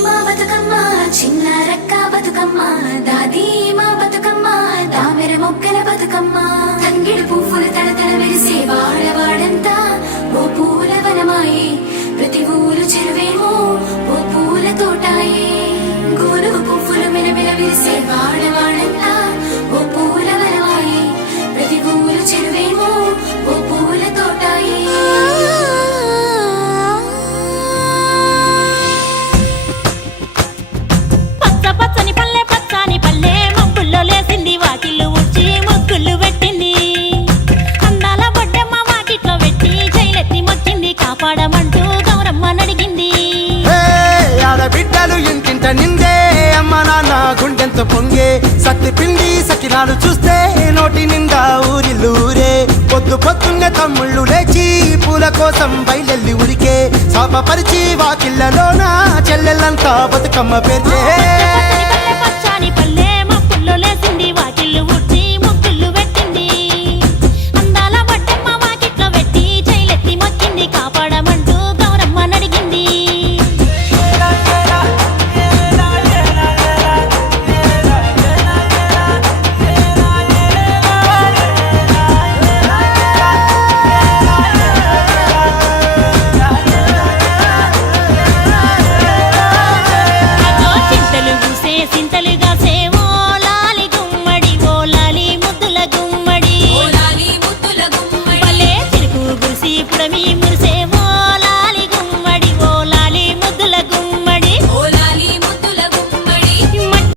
మా బతుకమ్మ చిన్న రక్క బతుకమ్మ దాది మా బతుకమ్మ దామెర మొగ్గల బతుకమ్మ తంగిడు పువ్వులు తడతడ మెరిసే వాడవాడంతా ఓ పూల వనమాయే ప్రతి ఊరు చెరువేమో ఓ పూల తోటాయే గోరు పువ్వులు మెలమెల విరిసే వాడవాడంతా ఓ పూల వనమాయే ప్రతి ఊరు చెరువేమో ఓ పూల తోటాయే పచ్చని పల్లె పచ్చని పల్లె మబ్బుల్లో లేసింది వాకిళ్ళు ఊడ్చి ముగ్గులు పెట్టింది అందాల బొడ్డమ్మ వాకిట్లో పెట్టి జైలెత్తి మొక్కింది కాపాడమంటూ గౌరమ్మ నడిగింది ఆడబిడ్డలు ఇంటింట నిందే అమ్మ నాన్న గుండెంతో పొంగే సత్తి పిండి సకినాలు చూస్తే నోటి నిండా ఊరిల్లూరే పొద్దు పొద్దున్నే తమ్ముళ్ళు లేచి పూల కోసం బయలెల్లి ఉరికే శాపపరిచి వాకిళ్ళలోన చెల్లెళ్ళంతా బతుకమ్మ పేర్చే